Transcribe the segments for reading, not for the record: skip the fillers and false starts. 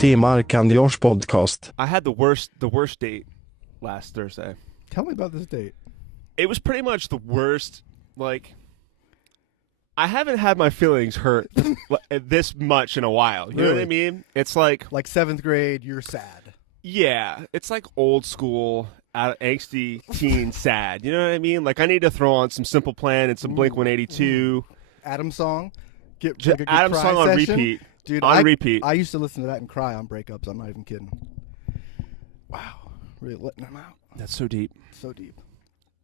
till mark+josh podcast. I had the worst date last Thursday. Tell me about this date. It was pretty much the worst. Like, I haven't had my feelings hurt this much in a while. You know what I mean? It's like 7th grade, you're sad. Yeah, it's like old school, angsty teen sad. You know what I mean? Like, I need to throw on some Simple Plan and some Blink 182. Adam song. Get like a good Adam song on session. repeat. Dude, repeat. I used to listen to that and cry on breakups. I'm not even kidding. Wow. Really letting them out. That's so deep. So deep.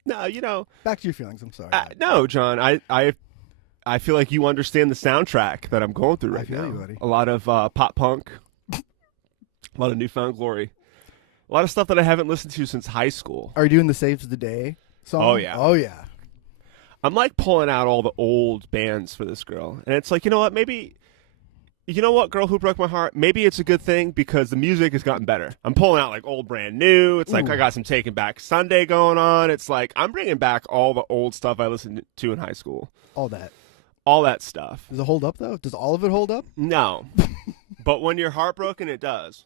No, you know. Back to your feelings. I'm sorry. No, John. I feel like you understand the soundtrack that I'm going through right now. I feel you, buddy. A lot of pop punk. A lot of Newfound Glory. A lot of stuff that I haven't listened to since high school. Are you doing the Saves the Day song? Oh, yeah. Oh, yeah. I'm like pulling out all the old bands for this girl. And it's like, you know what? Maybe, you know what, Girl Who Broke My Heart? Maybe it's a good thing because the music has gotten better. I'm pulling out like old brand new. It's like I got some Taking Back Sunday going on. It's like I'm bringing back all the old stuff I listened to in high school. All that. All that stuff. Does it hold up, though? Does all of it hold up? No. But when you're heartbroken, it does.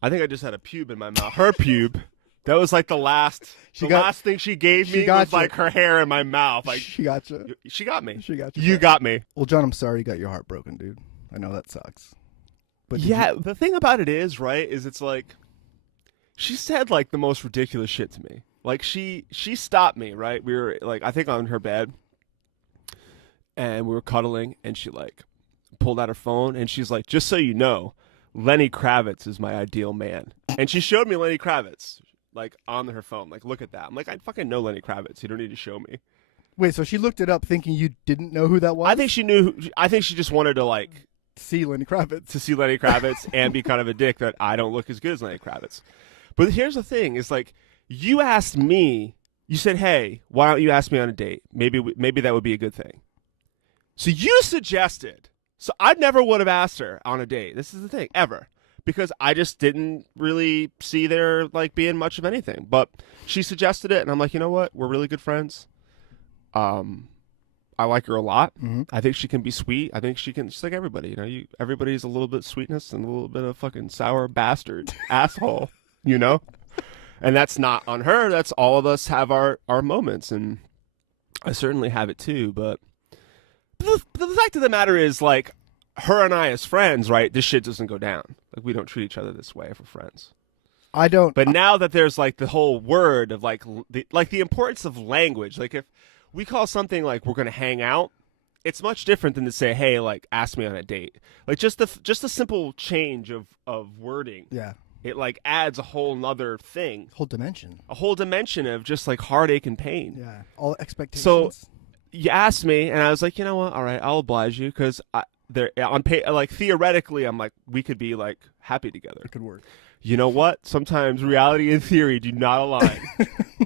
I think I just had a pube in my mouth. Her pube. That was like the last thing she gave me was like her hair in my mouth. Like she got you. She got me. She got you. You got me. Well, John, I'm sorry you got your heart broken, dude. I know that sucks. But yeah, the thing about it is, right, is it's like she said like the most ridiculous shit to me. Like she stopped me, right? We were like I think on her bed and we were cuddling and she like pulled out her phone and she's like, "Just so you know, Lenny Kravitz is my ideal man." And she showed me Lenny Kravitz. Like, on her phone. Like, look at that. I'm like, I fucking know Lenny Kravitz. You don't need to show me. Wait, so she looked it up thinking you didn't know who that was? I think she knew. I think she just wanted to, like... see Lenny Kravitz. To see Lenny Kravitz and be kind of a dick that I don't look as good as Lenny Kravitz. But here's the thing. Is like, you asked me... You said, hey, why don't you ask me on a date? Maybe that would be a good thing. So you suggested... So I never would have asked her on a date. This is the thing. Ever. Because I just didn't really see there like being much of anything. But she suggested it, and I'm like, you know what? We're really good friends. I like her a lot. Mm-hmm. I think she can be sweet. I think she can, just like everybody. You know, everybody's a little bit sweetness and a little bit of fucking sour bastard asshole. You know, and that's not on her. That's all of us have our moments, and I certainly have it too. But the fact of the matter is, like, her and I as friends, right? This shit doesn't go down. Like, we don't treat each other this way if we're friends. I don't. But now that there's like the whole word of like the importance of language. Like, if we call something like we're gonna hang out, it's much different than to say, hey, like, ask me on a date. Like, just a simple change of wording. Yeah. It like adds a whole nother thing. Whole dimension. A whole dimension of just like heartache and pain. Yeah. All expectations. So you asked me, and I was like, you know what? All right, I'll oblige you because like theoretically, I'm like, we could be like happy together. It could work. You know what? Sometimes reality and theory do not align.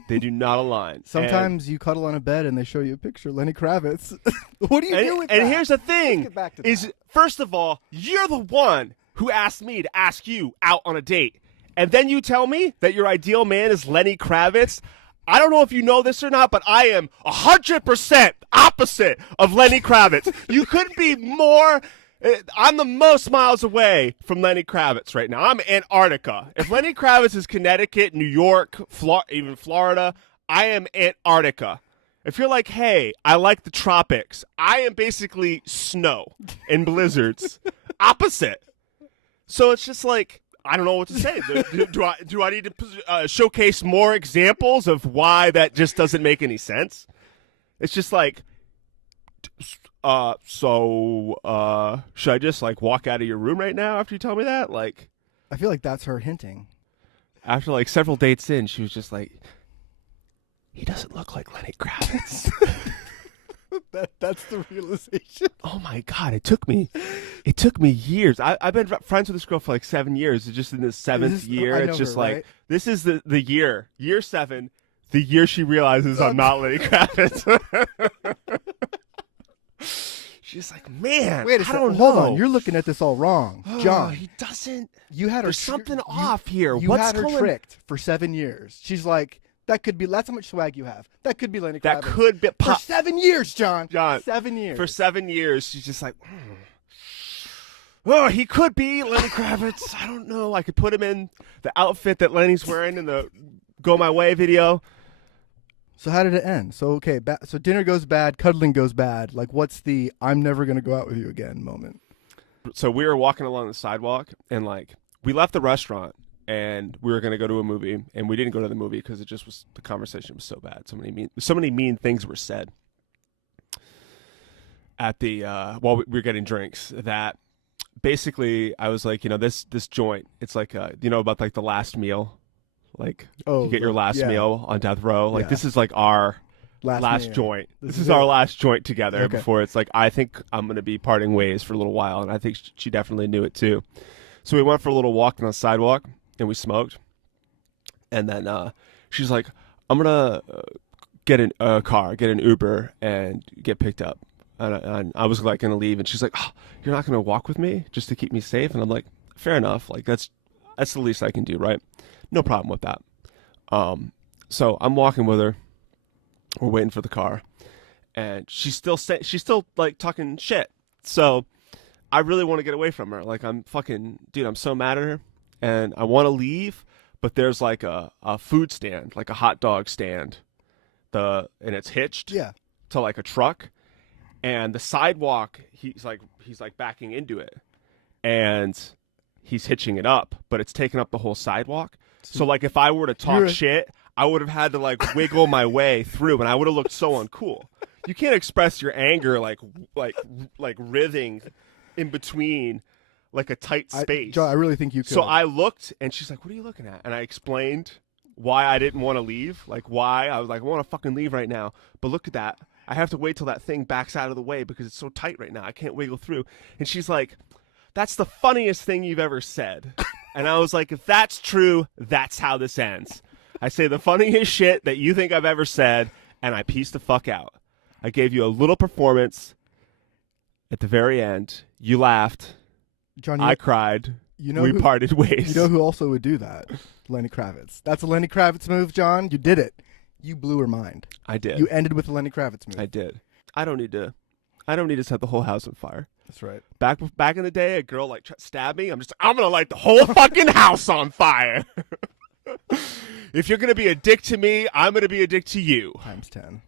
They do not align. Sometimes you cuddle on a bed and they show you a picture of Lenny Kravitz. What do you do with that? And here's the thing: get back to is that. First of all, you're the one who asked me to ask you out on a date, and then you tell me that your ideal man is Lenny Kravitz. I don't know if you know this or not, but I am 100% opposite of Lenny Kravitz. You couldn't be more. I'm the most miles away from Lenny Kravitz right now. I'm Antarctica. If Lenny Kravitz is Connecticut, New York, even Florida, I am Antarctica. If you're like, hey, I like the tropics, I am basically snow and blizzards. Opposite. So it's just like, I don't know what to say. Do I need to showcase more examples of why that just doesn't make any sense? It's just like, should I just like walk out of your room right now after you tell me that? Like, I feel like that's her hinting. After like several dates in, she was just like, he doesn't look like Lenny Kravitz. That's the realization. Oh my God! It took me years. I've been friends with this girl for like 7 years. It's just in the seventh year. It's just like, right? This is the year 7, the year she realizes I'm not Lenny Kravitz. She's like, man, wait a second. Hold on, you're looking at this all wrong, John. He doesn't. You had her. There's something off here. You had her tricked for 7 years. She's like, that could be. That's how much swag you have. That could be Lenny Kravitz. That could be for 7 years, John. 7 years. For 7 years, she's just like, oh, he could be Lenny Kravitz. I don't know. I could put him in the outfit that Lenny's wearing in the Go My Way video. So how did it end? So okay, so dinner goes bad, cuddling goes bad. Like, what's the I'm never gonna go out with you again moment? So we were walking along the sidewalk, and like we left the restaurant, and we were gonna go to a movie, and we didn't go to the movie because it just was the conversation was so bad. So many mean things were said at the while we were getting drinks that basically I was like, this joint, it's like about like the last meal. Like, you get your last meal on death row. Like, this is like our last joint. This is our last joint together before it's like, I think I'm going to be parting ways for a little while. And I think she definitely knew it too. So we went for a little walk on the sidewalk and we smoked. And then she's like, I'm going to get a car, get an Uber and get picked up. And I was like going to leave. And she's like, oh, you're not going to walk with me just to keep me safe? And I'm like, fair enough. Like, that's the least I can do, right? No problem with that. So I'm walking with her. We're waiting for the car, and she's still like talking shit. So I really want to get away from her. Like, I'm fucking dude. I'm so mad at her, and I want to leave. But there's like a food stand, like a hot dog stand, and it's hitched to like a truck, and the sidewalk. He's like backing into it, and he's hitching it up, but it's taking up the whole sidewalk. So, like, if I were to talk shit, I would have had to, like, wiggle my way through, and I would have looked so uncool. You can't express your anger, like writhing in between, like, a tight space. John, I really think you could. So I looked, and she's like, what are you looking at? And I explained why I didn't want to leave, like, why. I was like, I want to fucking leave right now. But look at that. I have to wait till that thing backs out of the way because it's so tight right now. I can't wiggle through. And she's like, that's the funniest thing you've ever said. And I was like, if that's true, that's how this ends. I say the funniest shit that you think I've ever said, and I pieced the fuck out. I gave you a little performance. At the very end, you laughed. John, I cried. We parted ways. You know who also would do that? Lenny Kravitz. That's a Lenny Kravitz move, John. You did it. You blew her mind. I did. You ended with a Lenny Kravitz move. I did. I don't need to set the whole house on fire. That's right. Back in the day, a girl like stabbed me. I'm gonna light the whole fucking house on fire. If you're gonna be a dick to me, I'm gonna be a dick to you. Times 10.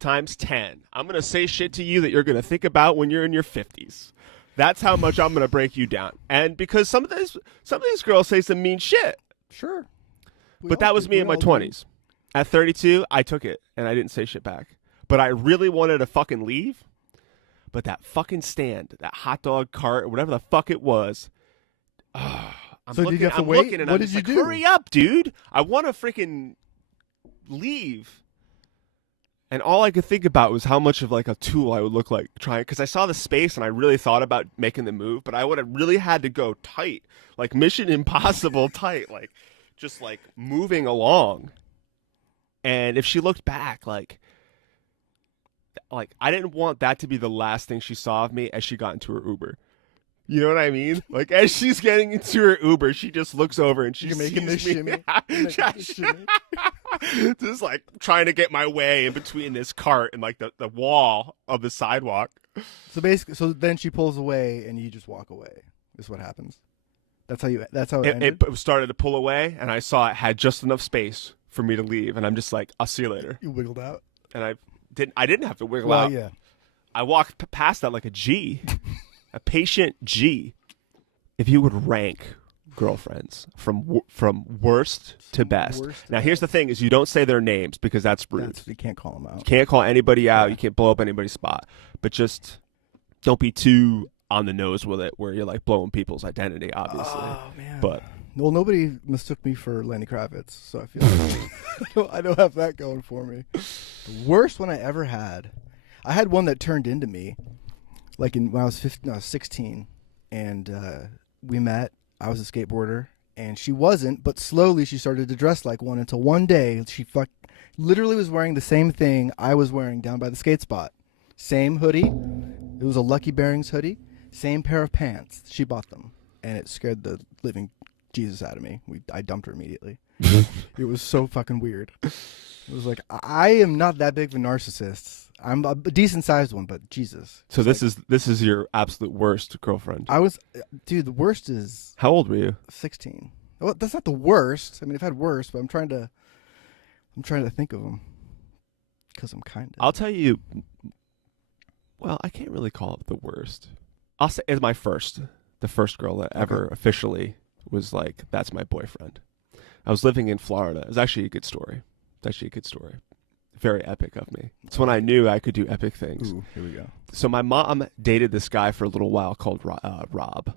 Times 10. I'm gonna say shit to you that you're gonna think about when you're in your 50s. That's how much I'm gonna break you down. And because some of these girls say some mean shit. Sure. But that was me in my 20s. At 32, I took it and I didn't say shit back. But I really wanted to fucking leave. But that fucking stand, that hot dog cart, or whatever the fuck it was. Did you have to wait? What did you do? Hurry up, dude. I want to freaking leave. And all I could think about was how much of like a tool I would look like trying, because I saw the space and I really thought about making the move, but I would have really had to go tight, like Mission Impossible tight, like just like moving along. And if she looked back, like I didn't want that to be the last thing she saw of me as she got into her Uber. You know what I mean? Like, as she's getting into her Uber, she just looks over and she's making this shimmy. Just like trying to get my way in between this cart and like the wall of the sidewalk. So basically, then she pulls away and you just walk away. Is what happens. That's how it ended? It started to pull away, and I saw it had just enough space for me to leave, and I'm just like, I'll see you later. You wiggled out, and I didn't have to wiggle out. Yeah. I walked past that like a G, a patient G. If you would rank girlfriends from worst to best. Now, here's the thing: is you don't say their names because that's rude. You can't call them out. You can't call anybody out. You can't blow up anybody's spot. But just don't be too on the nose with it, where you're like blowing people's identity. Obviously, man. But well, nobody mistook me for Lenny Kravitz, so I feel like I don't have that going for me. The worst one I ever had, I had one that turned into me, like when I was 16, and we met. I was a skateboarder, and she wasn't, but slowly she started to dress like one until one day she literally was wearing the same thing I was wearing down by the skate spot. Same hoodie. It was a Lucky Bearings hoodie. Same pair of pants. She bought them, and it scared the living Jesus out of me. I dumped her immediately. It was so fucking weird. It was like, I am not that big of a narcissist. I'm a decent sized one, but Jesus. So this is your absolute worst girlfriend. Dude, the worst is How old were you? 16. Well, that's not the worst. I mean, I've had worse, but I'm trying to think of them because I'm kind of. I'll tell you. Well, I can't really call it the worst. I'll say it's my first. The first girl that ever officially was like, that's my boyfriend. I was living in Florida. It was actually a good story. Very epic of me. It's when I knew I could do epic things. Ooh, here we go. So my mom dated this guy for a little while called Rob.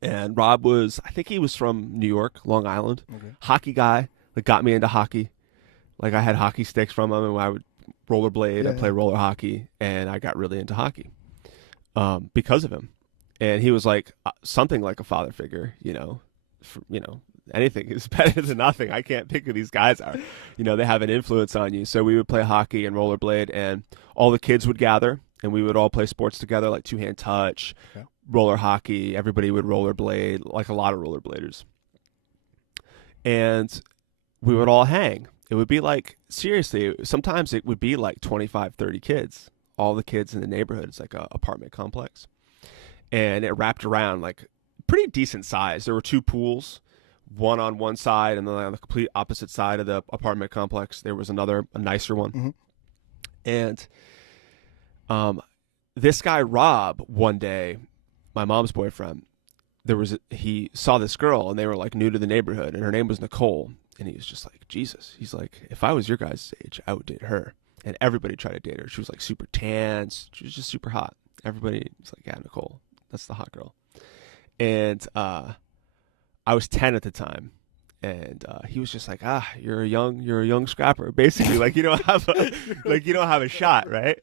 And Rob I think he was from New York, Long Island. Okay. Hockey guy. Like got me into hockey. Like I had hockey sticks from him, and when I would rollerblade, I'd play roller hockey, and I got really into hockey because of him. And he was like something like a father figure, anything is better than nothing. I can't pick who these guys are. They have an influence on you. So we would play hockey and rollerblade, and all the kids would gather, and we would all play sports together, like two-hand touch, roller hockey. Everybody would rollerblade, like a lot of rollerbladers. And we would all hang. It would be like, seriously, sometimes it would be like 25, 30 kids, all the kids in the neighborhood. It's like an apartment complex. And it wrapped around like pretty decent size. There were two pools, one on one side, and then on the complete opposite side of the apartment complex, there was a nicer one. Mm-hmm. And this guy, Rob, one day, my mom's boyfriend, he saw this girl, and they were like new to the neighborhood, and her name was Nicole. And he was just like, Jesus. He's like, if I was your guys' age, I would date her. And everybody tried to date her. She was like super tan. She was just super hot. Everybody was like, yeah, Nicole, that's the hot girl. And I was 10 at the time. And he was just like, you're a young scrapper. Basically, like you don't have a shot, right?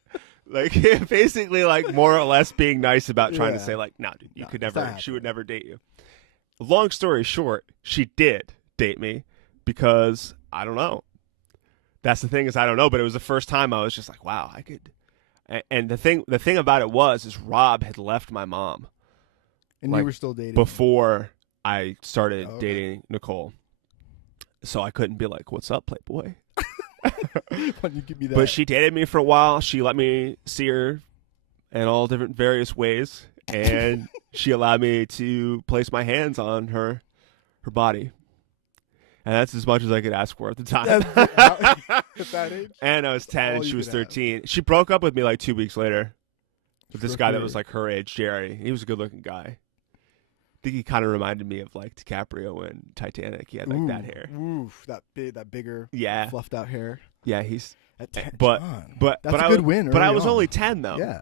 Like basically, like more or less being nice about trying to say like, no, dude, you could never. She would never date you. Long story short, she did date me because I don't know. That's the thing is I don't know, but it was the first time I was just like, wow, I could. And the thing about it is Rob had left my mom, and you were still dating before I started dating Nicole. So I couldn't be like, what's up, Playboy? Why don't you give me that? But she dated me for a while. She let me see her in all different various ways. And she allowed me to place my hands on her body. And that's as much as I could ask for at the time. At that age? And I was 10 and she was 13. She broke up with me like 2 weeks later. With this guy that was like her age, Jerry. He was a good looking guy. I think he kind of reminded me of like DiCaprio in Titanic. He had like that hair. Oof, that bigger, fluffed out hair. Yeah, he's. But that's a good win. But I was only 10 though. Yeah.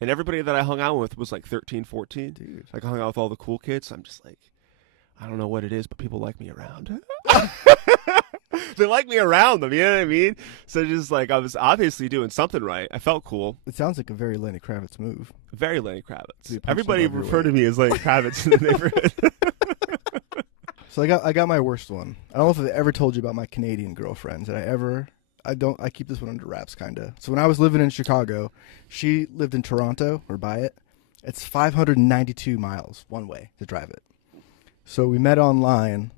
And everybody that I hung out with was like 13, 14. Dude. Like I hung out with all the cool kids. I'm just like, I don't know what it is, but people like me around. They like me around them, you know what I mean? So just like I was obviously doing something right. I felt cool. It sounds like a very Lenny Kravitz move. Very Lenny Kravitz. Everybody referred to me as Lenny Kravitz in the neighborhood. So I got my worst one. I don't know if I've ever told you about my Canadian girlfriends. I keep this one under wraps kind of. So when I was living in Chicago, she lived in Toronto or by it. It's 592 miles one way to drive it. So we met online.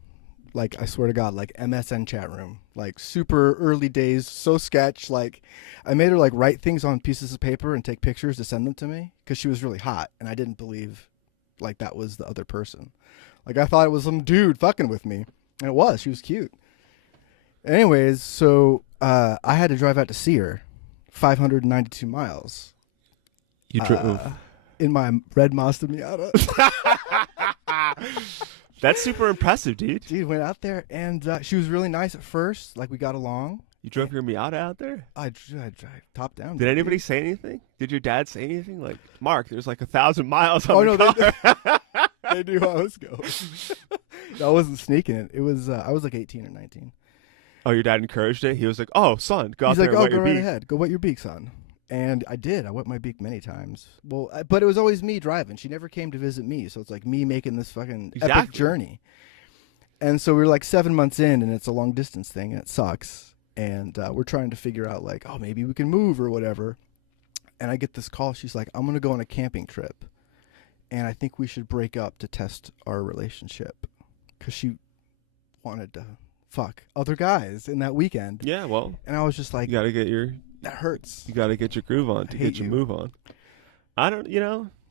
Like, I swear to God, like MSN chat room, like super early days, so sketch. Like, I made her like write things on pieces of paper and take pictures to send them to me because she was really hot. And I didn't believe like that was the other person. Like, I thought it was some dude fucking with me. And it was. She was cute. Anyways, so I had to drive out to see her 592 miles. You drove? In my red Mazda Miata. That's super impressive, dude. Dude, went out there, and she was really nice at first. Like, we got along. You drove your Miata out there? I drive top down. Did anybody say anything? Did your dad say anything? Like, Mark, there's like 1,000 miles on the car. They knew how I was going. I wasn't sneaking it. It was I was like 18 or 19. Oh, your dad encouraged it? He was like, oh, son, go out there and wet your beak. Go right ahead. Go wet your beak, son. And I did. I wet my beak many times. Well, but it was always me driving. She never came to visit me, so it's like me making this fucking epic journey. And so we were like 7 months in, and it's a long distance thing, and it sucks. And we're trying to figure out like, oh, maybe we can move or whatever. And I get this call. She's like, I'm going to go on a camping trip, and I think we should break up to test our relationship, because she wanted to fuck other guys in that weekend. Yeah, well, And I was just like, you gotta get your that hurts. groove on to get your move on. I don't,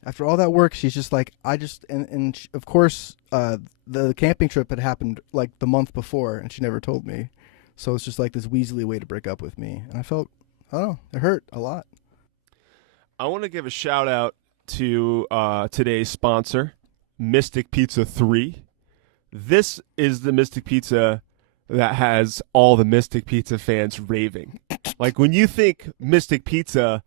After all that work, she's just like, of course, the camping trip had happened like the month before, and she never told me. So it's just like this Weasley way to break up with me. And I don't know, it hurt a lot. I want to give a shout out to today's sponsor, Mystic Pizza 3. This is the Mystic Pizza that has all the Mystic Pizza fans raving. Like when you think Mystic Pizza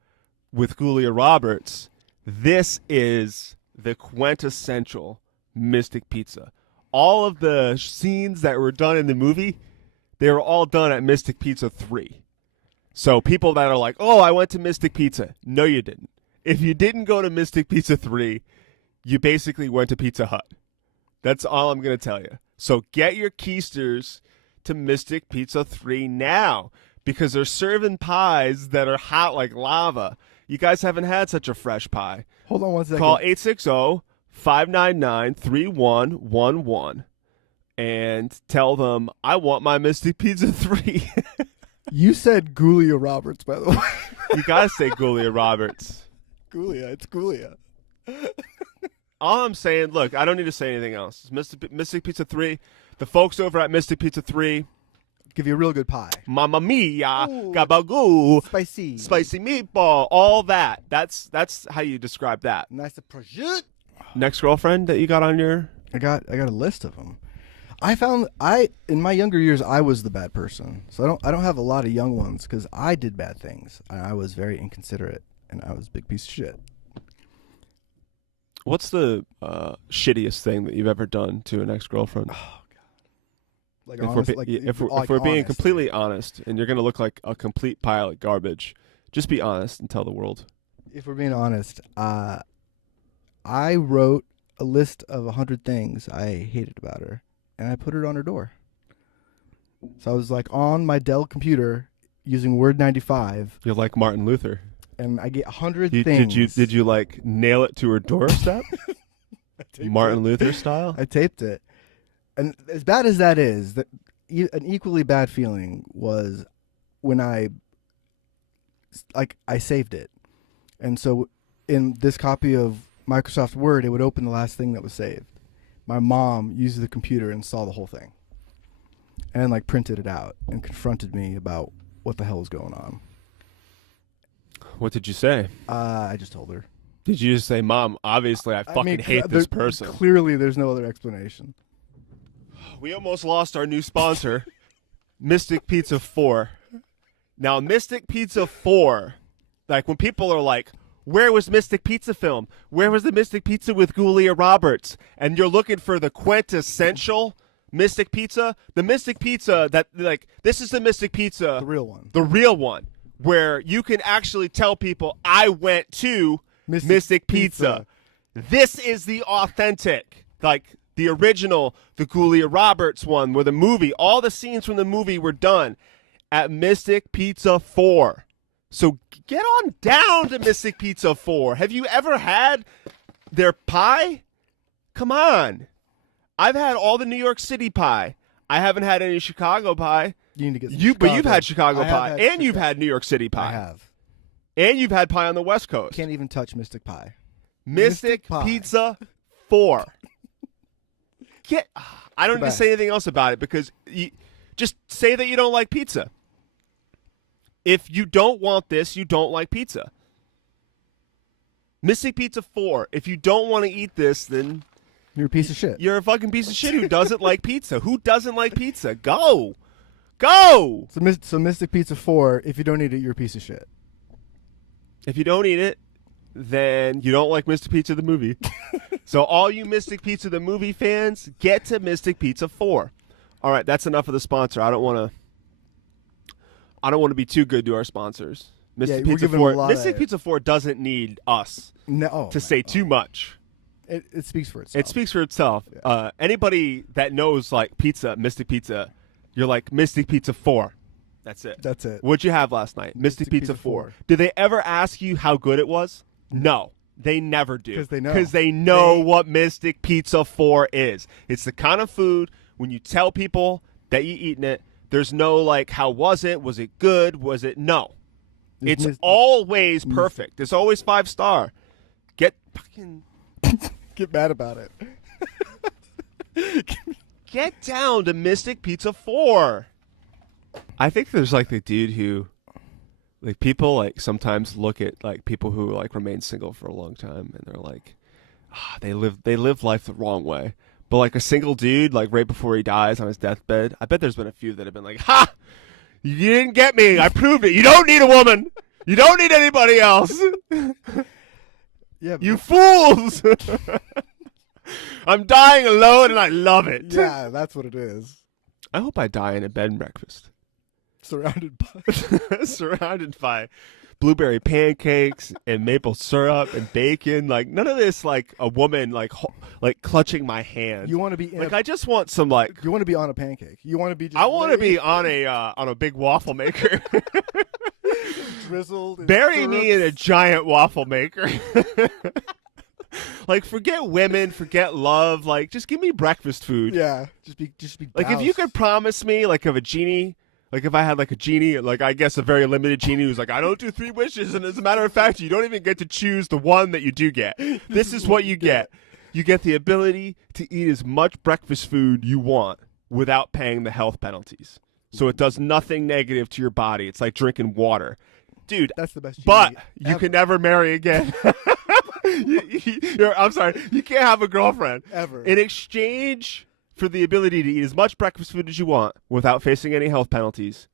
with Julia Roberts, this is the quintessential Mystic Pizza. All of the scenes that were done in the movie, they were all done at Mystic Pizza 3. So people that are like, oh, I went to Mystic Pizza. No, you didn't. If you didn't go to Mystic Pizza 3, you basically went to Pizza Hut. That's all I'm going to tell you. So get your keisters to Mystic Pizza 3 now because they're serving pies that are hot like lava. You guys haven't had such a fresh pie. Hold on one second. Call 860-599-3111 and tell them, I want my Mystic Pizza 3. You said Julia Roberts, by the way. You got to say Julia Roberts. Julia, it's Julia. All I'm saying, look, I don't need to say anything else. It's Mystic Pizza 3. The folks over at Mystic Pizza 3 give you a real good pie. Mamma mia, Ooh. gabagoo, Spicy meatball, all that. That's how you describe that. Nice prosciutto. Next girlfriend that you got on your... I got a list of them. In my younger years I was the bad person. So I don't have a lot of young ones because I did bad things. I was very inconsiderate and I was a big piece of shit. What's the shittiest thing that you've ever done to an ex-girlfriend? Oh god. Like if we're being completely honest, and you're gonna look like a complete pile of garbage, just be honest and tell the world. If we're being honest, I wrote a list of 100 things I hated about her, and I put it on her door. So I was like on my Dell computer using Word 95. You're like Martin Luther. And I get 100 things. Did you like nail it to her doorstep? Martin Luther style? I taped it. And as bad as that is, an equally bad feeling was when I saved it. And so in this copy of Microsoft Word, it would open the last thing that was saved. My mom used the computer and saw the whole thing. And printed it out and confronted me about what the hell was going on. What did you say? I just told her. Did you just say, Mom, obviously I fucking hate this person? Clearly there's no other explanation. We almost lost our new sponsor, Mystic Pizza 4. Now, Mystic Pizza 4, when people are like, where was Mystic Pizza film? Where was the Mystic Pizza with Julia Roberts? And you're looking for the quintessential Mystic Pizza? The Mystic Pizza this is the Mystic Pizza. The real one. The real one. Where you can actually tell people, I went to Mystic Pizza. This is the authentic, the original, the Julia Roberts one, where the movie, all the scenes from the movie were done at Mystic Pizza 4. So get on down to Mystic Pizza 4. Have you ever had their pie? Come on. I've had all the New York City pie. I haven't had any Chicago pie. You need to get some But you've had Chicago pie, and you've Chicago. had New York City pie. I have. And you've had pie on the West Coast. Can't even touch Mystic Pie. Mystic Pie. Pizza 4. I don't need to best. say anything else about it because just say that you don't like pizza. If you don't want this, you don't like pizza. Mystic Pizza 4. If you don't want to eat this, then You're a piece of shit. you're a fucking piece of shit who doesn't like pizza. Who doesn't like pizza? Go! Go! So Mystic Pizza 4, if you don't eat it, you're a piece of shit. If you don't eat it, then you don't like Mystic Pizza the movie. So all you Mystic Pizza the movie fans, get to Mystic Pizza 4. All right, that's enough of the sponsor. I don't want to be too good to our sponsors. Mystic we're Pizza giving them a 4. lot Mystic of- Pizza 4 doesn't need us to say too much. It speaks for itself. It speaks for itself. Yeah. Anybody that knows pizza, Mystic Pizza, you're like Mystic Pizza 4. That's it. That's it. What'd you have last night? Mystic Pizza 4. Did they ever ask you how good it was? No. They never do. 'Cause they know. Because they know what Mystic Pizza 4 is. It's the kind of food when you tell people that you eating it. There's no like, how was it? Was it good? Was it no? It's always perfect. It's always 5-star. Get fucking Get mad about it. get down to Mystic Pizza 4. I think there's like the dude who, like, people like sometimes look at like people who like remain single for a long time and they're like, they live life the wrong way. But like a single dude, like right before he dies on his deathbed, I bet there's been a few that have been like, ha! You didn't get me. I proved it. You don't need a woman. You don't need anybody else. Yeah, You fools! I'm dying alone and I love it. Yeah, that's what it is. I hope I die in a bed and breakfast. Surrounded by Surrounded by blueberry pancakes and maple syrup and bacon. Like, none of this, like, a woman, like clutching my hand. You want to be in like, I just want some, like... You want to be on a pancake. You want to be just... I want to be on a big waffle maker. drizzled. Bury me in a giant waffle maker. Like, forget women, forget love. Like, just give me breakfast food. Yeah, just be. Like, if you could promise me, like, of a genie, like, if I had like a genie, like, I guess a very limited genie who's like, I don't do 3 wishes, and as a matter of fact, you don't even get to choose the one that you do get. This is what you get. You get the ability to eat as much breakfast food you want without paying the health penalties. So it does nothing negative to your body. It's like drinking water. Dude, that's the best genie but you ever. can never marry again. I'm sorry. You can't have a girlfriend. Ever. In exchange for the ability to eat as much breakfast food as you want without facing any health penalties,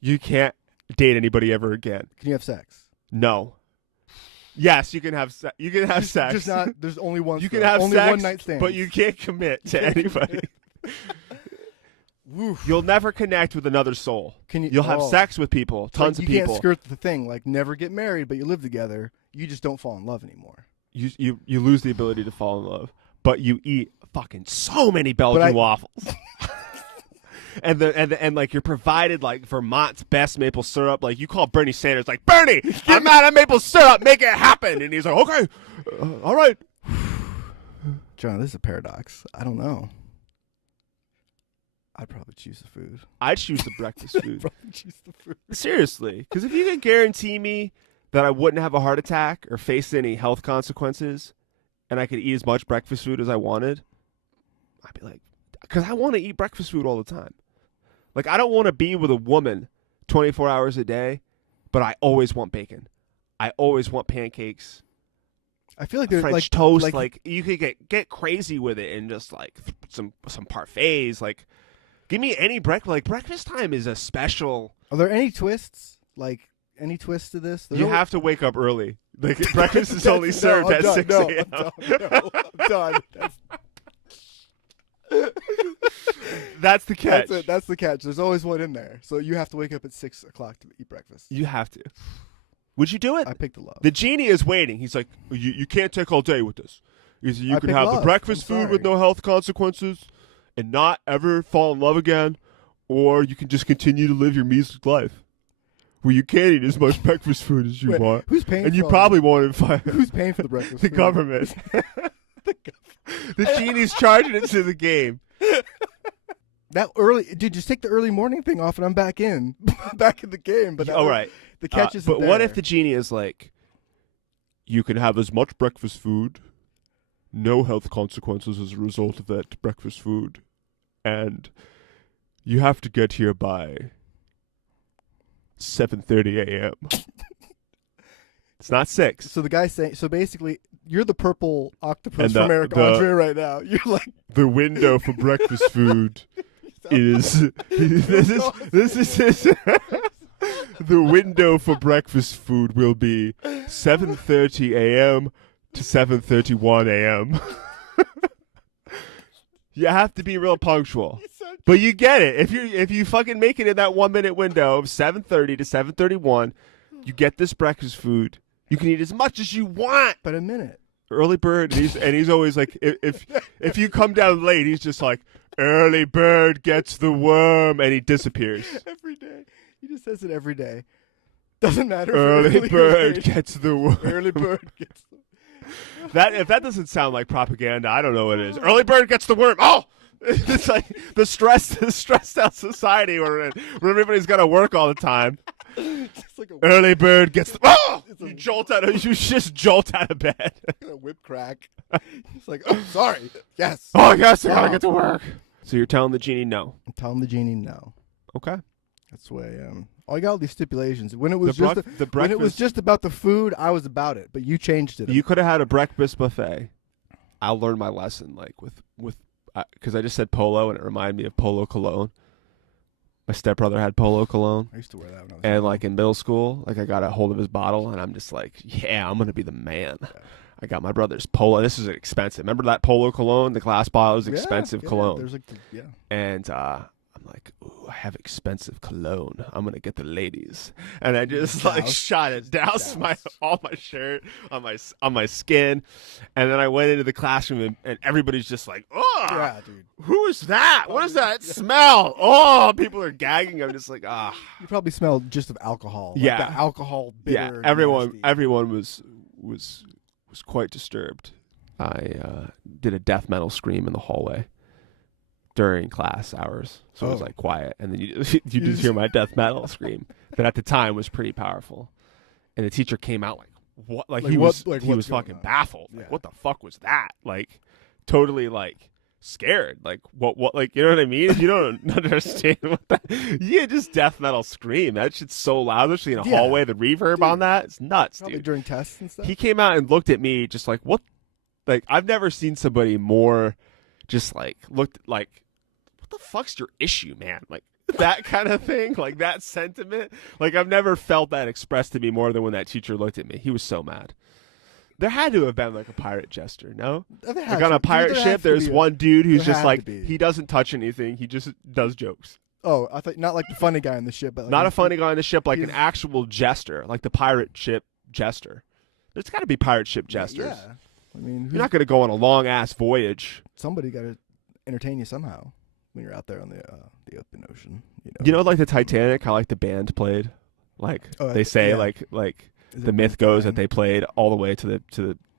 you can't date anybody ever again. Can you have sex? No. Yes, you can have sex. You can have sex. Just not. There's only one. You can have only sex, one night stand. but you can't commit to anybody. Woof. You'll never connect with another soul. You'll have sex with people, tons of people. You can't skirt the thing, like never get married, but you live together. You just don't fall in love anymore. You lose the ability to fall in love, but you eat fucking so many Belgian waffles. And like you're provided like Vermont's best maple syrup. Like you call Bernie Sanders, like, Bernie, I'm out of maple syrup, make it happen. And he's like, okay, all right. John, this is a paradox. I don't know. I'd probably choose the food. I'd choose the breakfast food. Probably choose the food. Seriously, because if you could guarantee me that I wouldn't have a heart attack or face any health consequences, and I could eat as much breakfast food as I wanted, I'd be like, because I want to eat breakfast food all the time. Like, I don't want to be with a woman 24 hours a day, but I always want bacon. I always want pancakes. I feel like there's French like toast. Like you could get crazy with it and just like some parfaits. Like, give me any breakfast. Like, breakfast time is a special. Are there any twists? Like any twists to this? You have to wake up early. Like, breakfast is only served at 6 a.m. I'm done. That's the catch. That's the catch. There's always one in there. So you have to wake up at 6 o'clock to eat breakfast. You have to. Would you do it? I picked the love. The genie is waiting. He's like, you can't take all day with this. You can have the breakfast food with no health consequences and not ever fall in love again, or you can just continue to live your measly life where you can't eat as much breakfast food as you want. Who's paying and for you probably won't invite Who's paying for the breakfast the food? Government. The genie's charging it to the game. That early, dude, just take the early morning thing off and I'm back in. Back in the game. But all right. The catch is But what if the genie is like, you can have as much breakfast food, no health consequences as a result of that breakfast food, and you have to get here by 7:30 a.m. It's not 6. So the guy's saying, so basically, you're the purple octopus And from Eric Andre right now. You're like, the window for breakfast food is this is the window for breakfast food will be 7:30 a.m. to 7:31 a.m. You have to be real punctual, but you get it. If you fucking make it in that 1 minute window of 7:30 to 7:31, you get this breakfast food. You can eat as much as you want, but a minute. Early bird, and he's always like, if you come down late, he's just like, early bird gets the worm, and he disappears. Every day. He just says it every day. Doesn't matter. Early bird gets the worm. Early bird gets the If that doesn't sound like propaganda, I don't know what it is. Early bird gets the worm. Oh! It's like the stressed out society we're in, where everybody's got to work all the time. It's like a Early bird gets the. Oh! It's a- You just jolt out of bed. a whip crack. It's like, oh, sorry. Yes. Oh, yes, I gotta get to work. So you're telling the genie no. I'm telling the genie no. Okay. That's the way. Oh, you got all these stipulations. When it was When when it was breakfast, just about the food, I was about it. But you changed it. you could have had a breakfast buffet. I learned my lesson, like with because I just said polo and it reminded me of Polo cologne. My stepbrother had Polo cologne. I used to wear that when I was And young. like in middle school, like I got a hold of his bottle, and I'm just like, yeah, I'm gonna be the man. Yeah. I got my brother's Polo. This is expensive. Remember that Polo cologne? The glass bottle was Yeah, expensive yeah, cologne. There's like, yeah. And I'm like, ooh, I have expensive cologne. I'm gonna get the ladies, and I just like shot it, doused all my shirt on my skin, and then I went into the classroom, and everybody's just like, oh, Yeah, dude. who is that? What is that smell? Oh, people are gagging. I'm just like, ah. You probably smelled just of alcohol. Like Yeah. that alcohol bitter. Yeah, everyone nasty. was quite disturbed. I did a death metal scream in the hallway during class hours, so it was Oh. like quiet, and then you just hear my death metal scream that at the time was pretty powerful. And the teacher came out like, what? Like he was like, he what's was going fucking on? baffled. Yeah. Like, what the fuck was that? Like, totally like scared. Like what? Like, you know what I mean? You don't understand what that. Yeah, just death metal scream. That shit's so loud, especially in a Yeah. hallway. The reverb Dude. on that, it's nuts, Probably dude. during tests and stuff. He came out and looked at me just like, what? Like, I've never seen somebody more just like looked like, what the fuck's your issue, man? Like that kind of thing, like that sentiment. Like, I've never felt that expressed to me more than when that teacher looked at me. He was so mad. There had to have been like a pirate jester, no? Like on a pirate ship, there's one dude who's just like, he doesn't touch anything. He just does jokes. Oh, I thought not like the funny guy on the ship, but like Not a funny guy on the ship, like an he's- actual jester, like the pirate ship jester. There's got to be pirate ship jesters. Yeah. I mean, You're not going to go on a long ass voyage. somebody got to entertain you somehow when you're out there on the open ocean. You know, like the Titanic, how like the band played, like Oh, they say, yeah. like Is the it myth goes that fine? they played all the way to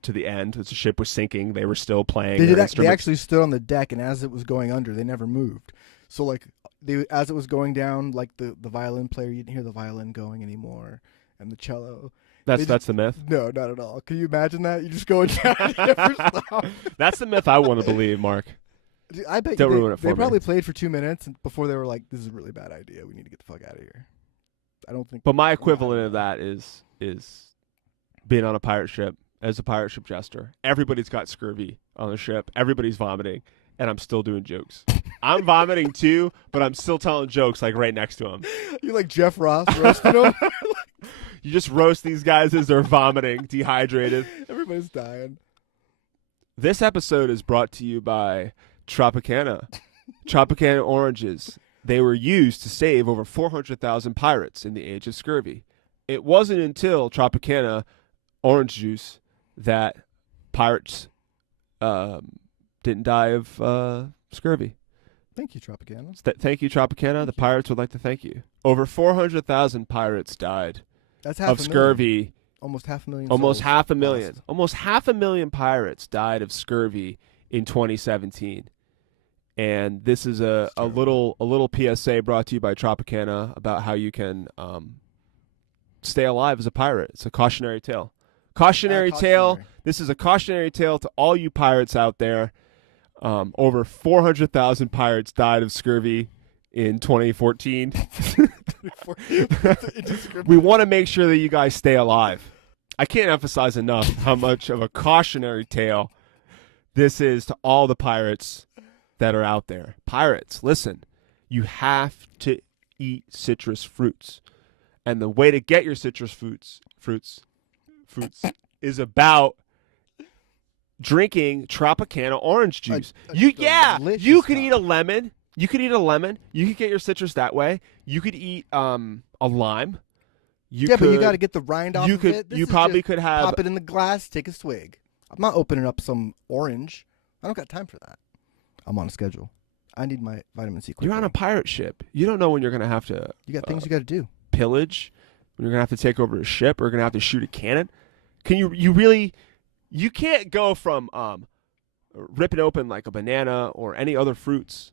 the end. As the ship was sinking, they were still playing. They their did. They instruments. actually stood on the deck, and as it was going under, they never moved. So like, as it was going down, like the violin player, you didn't hear the violin going anymore, and the cello. That's the myth. No, not at all. Can you imagine that? You just going down. And never stop. That's the myth I want to believe, Mark. Dude, I bet Don't you ruin it for they me. probably played for 2 minutes before they were like, "This is a really bad idea. We need to get the fuck out of here." I don't think. But my equivalent of that is being on a pirate ship as a pirate ship jester. Everybody's got scurvy on the ship. Everybody's vomiting, and I'm still doing jokes. I'm vomiting too, but I'm still telling jokes like right next to them. You like Jeff Ross roasting them. You just roast these guys as they're vomiting, dehydrated. Everybody's dying. This episode is brought to you by Tropicana. Tropicana oranges. They were used to save over 400,000 pirates in the age of scurvy. It wasn't until Tropicana orange juice that pirates didn't die of scurvy. Thank you, Tropicana. Thank you, Tropicana. The pirates would like to thank you. Over 400,000 pirates died That's of scurvy. Almost 500,000. Almost souls half a million. lost. Almost 500,000 pirates died of scurvy in 2017. And this is a little PSA brought to you by Tropicana about how you can stay alive as a pirate. It's a cautionary tale. Cautionary tale. Cautionary. This is a cautionary tale to all you pirates out there. Over 400,000 pirates died of scurvy in 2014. We want to make sure that you guys stay alive. I can't emphasize enough how much of a cautionary tale this is to all the pirates that are out there. Pirates, listen, you have to eat citrus fruits. And the way to get your citrus fruits is about drinking Tropicana orange juice. You could delicious eat a lemon. You could eat a lemon. You could get your citrus that way. You could eat a lime. But you got to get the rind off of it. This You is probably just could have. pop it in the glass, take a swig. I'm not opening up some orange. I don't got time for that. I'm on a schedule. I need my vitamin C quickly. You're on a pirate ship. You don't know when you're going to have to You got things you got to do. pillage, when you're going to have to take over a ship, or you're going to have to shoot a cannon. Can you really? You can't go from rip it open like a banana or any other fruits.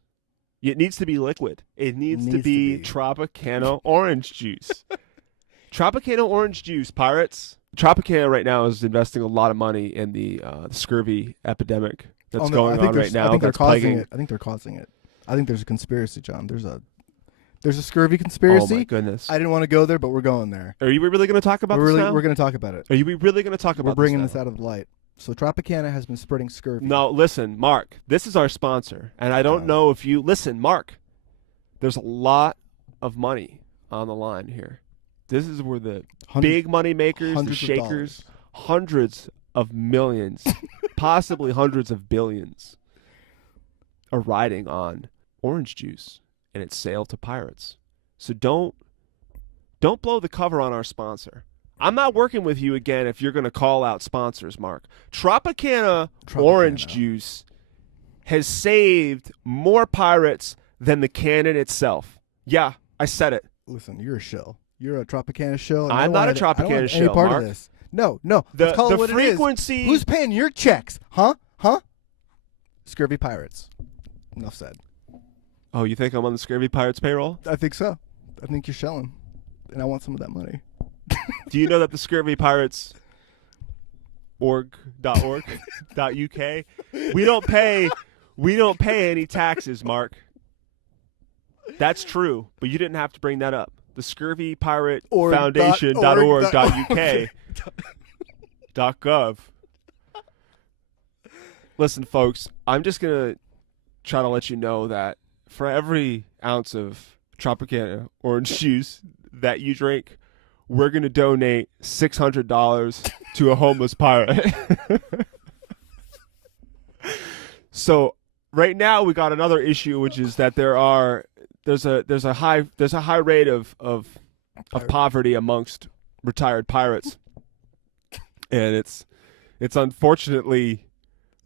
It needs to be liquid. It needs to be Tropicana orange juice. Tropicana orange juice, Pirates. Tropicana right now is investing a lot of money in the scurvy epidemic that's going on right now. I think they're causing it. I think they're causing it. I think there's a conspiracy, John. There's a scurvy conspiracy. Oh my goodness! I didn't want to go there, but we're going there. Are you really going to talk about this now? We're going to talk about it. Are you really going to talk about We're bringing this out of the light. So Tropicana has been spreading scurvy. No, listen, Mark. This is our sponsor, and I don't know if you listen, Mark. There's a lot of money on the line here. This is where the big money makers, the shakers, hundreds of millions, possibly hundreds of billions, are riding on orange juice and its sale to pirates. So don't blow the cover on our sponsor. I'm not working with you again if you're going to call out sponsors, Mark. Tropicana orange juice has saved more pirates than the cannon itself. Yeah, I said it. Listen, you're a shill. You're a Tropicana shill. I'm not a Tropicana shill, any part Mark. of this. No. The call it what frequency. It is. Who's paying your checks? Huh? Scurvy pirates. Enough said. Oh, you think I'm on the Scurvy Pirates payroll? I think so. I think you're shelling, and I want some of that money. Do you know that the Scurvy Pirates .uk we don't pay any taxes, Mark. That's true, but you didn't have to bring that up. The Scurvy Pirate Foundation.org.uk .gov. Listen, folks, I'm just going to try to let you know that for every ounce of Tropicana orange juice that you drink, we're going to donate $600 to a homeless pirate. So right now we got another issue, which is that there's a high rate of poverty amongst retired pirates, and it's unfortunately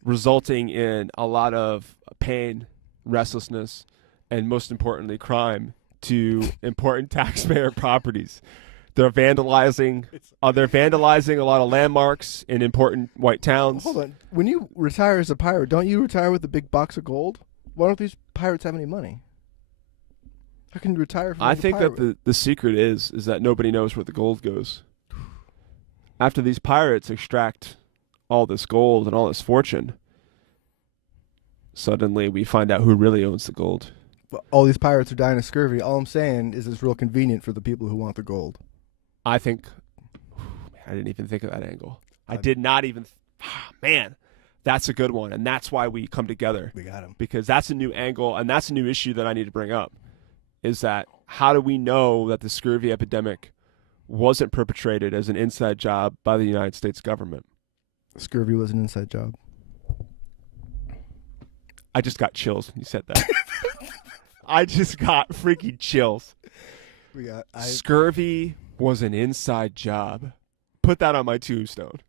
resulting in a lot of pain, restlessness, and most importantly, crime to important taxpayer properties. They're vandalizing a lot of landmarks in important white towns. Hold on. When you retire as a pirate, don't you retire with a big box of gold? Why don't these pirates have any money? How can you retire from I think that the secret is that nobody knows where the gold goes. After these pirates extract all this gold and all this fortune, suddenly we find out who really owns the gold. All these pirates are dying of scurvy. All I'm saying is it's real convenient for the people who want the gold. I think, I didn't even think of that angle. I did not even, man, that's a good one. And that's why we come together. We got him. Because that's a new angle, and that's a new issue that I need to bring up, is that how do we know that the scurvy epidemic wasn't perpetrated as an inside job by the United States government? Scurvy was an inside job. I just got chills when you said that. I just got freaking chills. Scurvy was an inside job. Put that on my tombstone.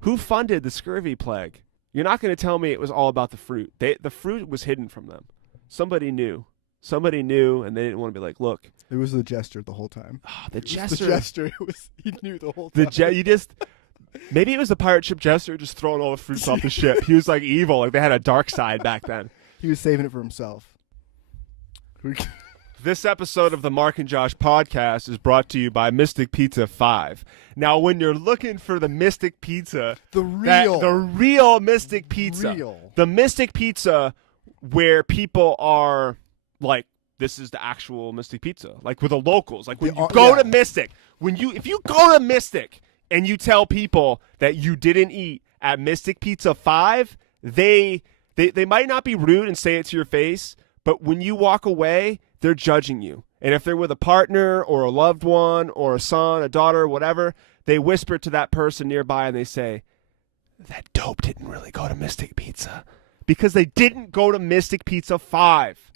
Who funded the scurvy plague? You're not going to tell me it was all about the fruit. The fruit was hidden from them. Somebody knew. Somebody knew, and they didn't want to be like, look. It was the jester the whole time. Oh, the jester. The jester. He knew the whole time. Maybe it was the pirate ship jester just throwing all the fruits off the ship. He was like evil. Like they had a dark side back then. He was saving it for himself. This episode of the Mark and Josh podcast is brought to you by Mystic Pizza 5. Now, when you're looking for the Mystic Pizza, the real Mystic Pizza, the Mystic Pizza where people are like, this is the actual Mystic Pizza, like with the locals. Like when you go to Mystic, if you go to Mystic and you tell people that you didn't eat at Mystic Pizza 5, they might not be rude and say it to your face, but when you walk away, they're judging you. And if they're with a partner or a loved one or a son, a daughter, whatever, they whisper to that person nearby and they say, that dope didn't really go to Mystic Pizza. Because they didn't go to Mystic Pizza 5.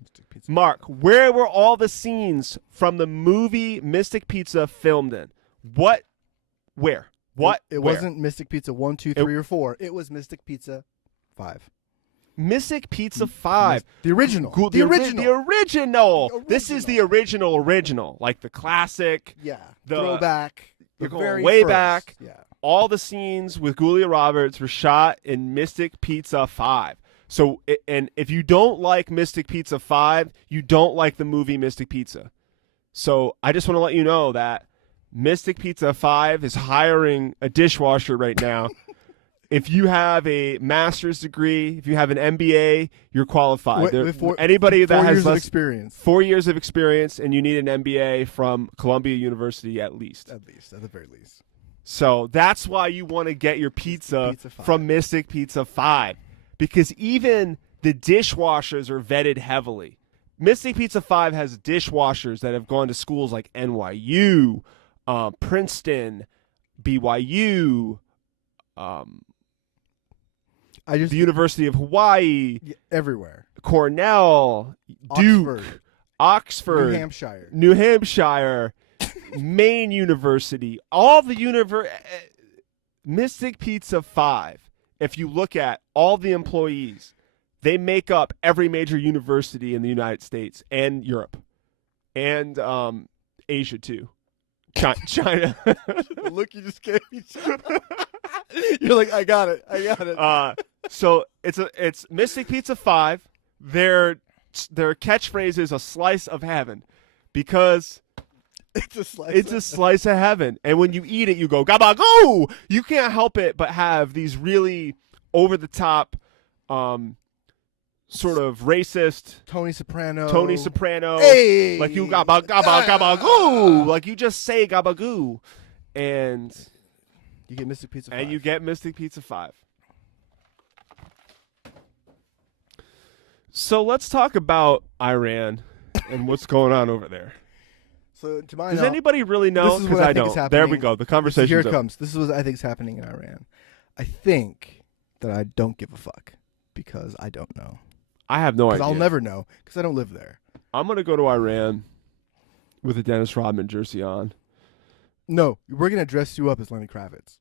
Mark, where were all the scenes from the movie Mystic Pizza filmed in? What? Where? What? It wasn't Mystic Pizza 1, 2, 3, or 4. It was Mystic Pizza 5. Mystic Pizza 5. The original. The original. This is the original. Like the classic. Yeah. Throwback. You're going way back. Yeah. All the scenes with Julia Roberts were shot in Mystic Pizza 5. So, and if you don't like Mystic Pizza 5, you don't like the movie Mystic Pizza. So I just want to let you know that Mystic Pizza 5 is hiring a dishwasher right now. If you have a master's degree, if you have an MBA, you're qualified. Anybody that has 4 years of experience, and you need an MBA from Columbia University at least. At the very least. So that's why you want to get your pizza from Mystic Pizza 5, because even the dishwashers are vetted heavily. Mystic Pizza 5 has dishwashers that have gone to schools like NYU, Princeton, BYU, the University of Hawaii, everywhere, Cornell, Duke, Oxford, New Hampshire, Maine University, all the Mystic Pizza 5. If you look at all the employees, they make up every major university in the United States and Europe and Asia too. China. The look you just gave me. You're like, I got it. So it's Mystic Pizza 5. Their catchphrase is a slice of heaven, because it's a slice of heaven. And when you eat it, you go gabagoo. You can't help it but have these really over the top, sort of racist Tony Soprano. Hey! Like you gabagoo. Like you just say gabagoo, and you get Mystic Pizza 5. And you get Mystic Pizza 5. So let's talk about Iran and what's going on over there. So to my Does anybody really know? Because I don't. There we go. The conversation. Here it comes. This is what I think is happening in Iran. I think that I don't give a fuck because I don't know. I have no idea. I'll never know because I don't live there. I'm going to go to Iran with a Dennis Rodman jersey on. No, we're going to dress you up as Lenny Kravitz.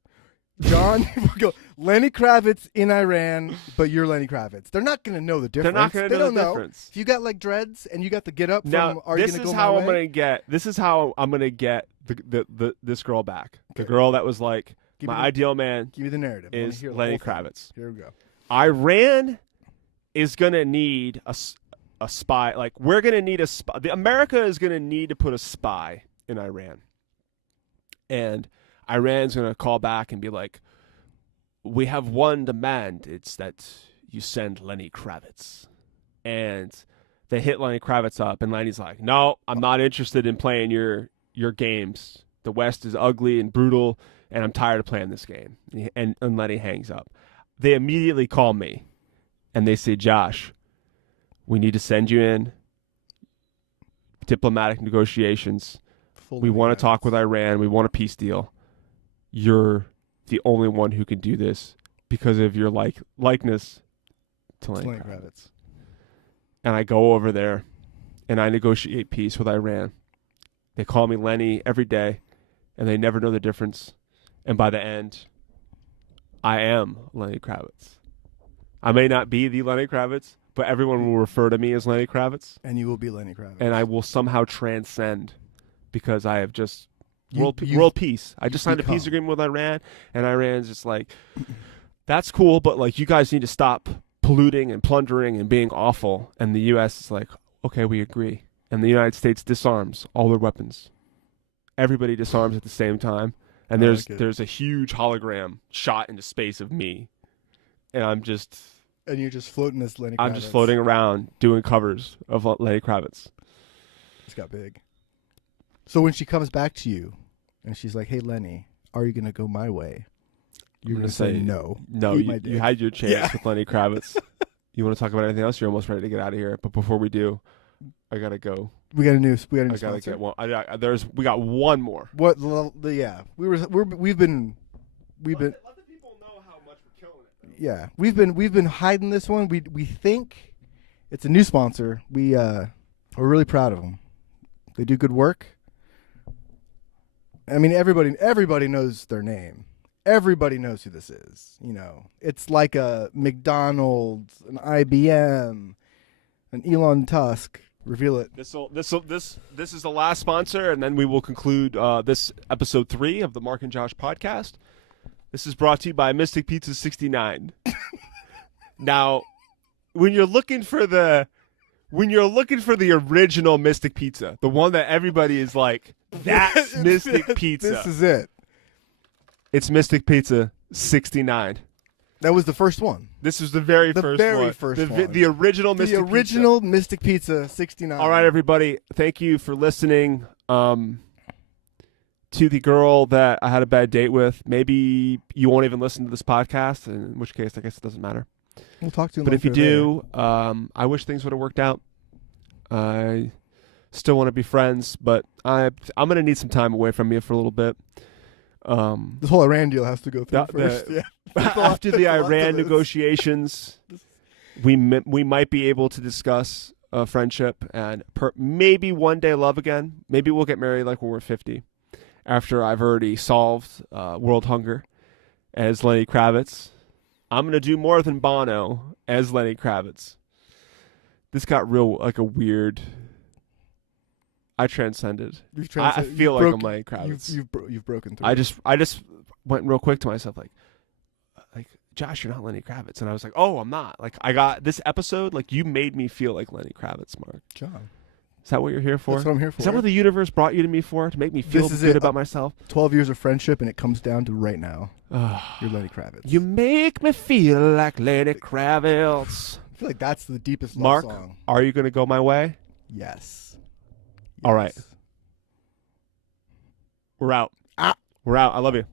John, go Lenny Kravitz in Iran, but you're Lenny Kravitz. They're not going to know the difference. They're not going to know the difference. If you got like dreads and you got the get up now, from Are You this Gonna is Go how My I'm Way? going to get. This is how I'm going to get this girl back. The girl that was like my ideal man. Give me the narrative. Is Lenny Kravitz. Here we go. Iran is going to need a spy. Like we're going to need a spy. America is going to need to put a spy in Iran, and Iran's going to call back and be like, we have one demand. It's that you send Lenny Kravitz. And they hit Lenny Kravitz up, and Lenny's like, no, I'm not interested in playing your games. The West is ugly and brutal, and I'm tired of playing this game. And Lenny hangs up. They immediately call me, and they say, Josh, we need to send you in. Diplomatic negotiations. We want to talk with Iran. We want a peace deal. You're the only one who can do this because of your likeness to Lenny Kravitz. And I go over there and I negotiate peace with Iran. They call me Lenny every day and they never know the difference. And by the end, I am Lenny Kravitz. I may not be the Lenny Kravitz, but everyone will refer to me as Lenny Kravitz. And you will be Lenny Kravitz. And I will somehow transcend because I have just world peace. I just signed a peace agreement with Iran, and Iran's just like, that's cool, but like you guys need to stop polluting and plundering and being awful. And the U.S. is like, okay, we agree. And the United States disarms all their weapons. Everybody disarms at the same time, and there's a huge hologram shot into space of me, and I'm just. And you're just floating as Lenny Kravitz. I'm just floating around doing covers of Lenny Kravitz. It's got big. So when she comes back to you, and she's like, hey, Lenny, are you going to go my way? You're going to say no. No, you had your chance with Lenny Kravitz. You want to talk about anything else? You're almost ready to get out of here. But before we do, I got to go. We got a new sponsor. I got to get one. We got one more. What? Yeah. We've been. Let the people know how much we're killing it. Yeah. We've been hiding this one. We think it's a new sponsor. We're really proud of them. They do good work. I mean, everybody knows their name. Everybody knows who this is. You know, it's like a McDonald's, an IBM, an Elon Tusk. Reveal it. This is the last sponsor, and then we will conclude this episode 3 of the Mark and Josh podcast. This is brought to you by Mystic Pizza 69. Now, when you're looking for the original Mystic Pizza, the one that everybody is like, that's Mystic Pizza. This is it. It's Mystic Pizza 69. That was the first one. This is the very first one. The original Mystic Pizza. The original Mystic Pizza 69. All right, everybody. Thank you for listening. To the girl that I had a bad date with, maybe you won't even listen to this podcast, in which case I guess it doesn't matter. We'll talk to you. But if you do, I wish things would have worked out. I still want to be friends, but I'm going to need some time away from you for a little bit. This whole Iran deal has to go through first. Yeah. After the Iran negotiations, we might be able to discuss friendship and maybe one day love again. Maybe we'll get married like when we're 50. After I've already solved world hunger as Lenny Kravitz. I'm going to do more than Bono as Lenny Kravitz. This got real, like a weird... I transcended. I feel like I'm Lenny Kravitz. You've broken through. I just went real quick to myself, like, Josh, you're not Lenny Kravitz. And I was like, oh, I'm not. Like, I got this episode, like, you made me feel like Lenny Kravitz, Mark. John. Is that what you're here for? That's what I'm here for. Is that what the universe brought you to me for? To make me feel good about myself? 12 years of friendship, and it comes down to right now. You're Lenny Kravitz. You make me feel like Lenny Kravitz. I feel like that's the deepest love song. Mark, are you going to go my way? Yes. All right. We're out. We're out. I love you.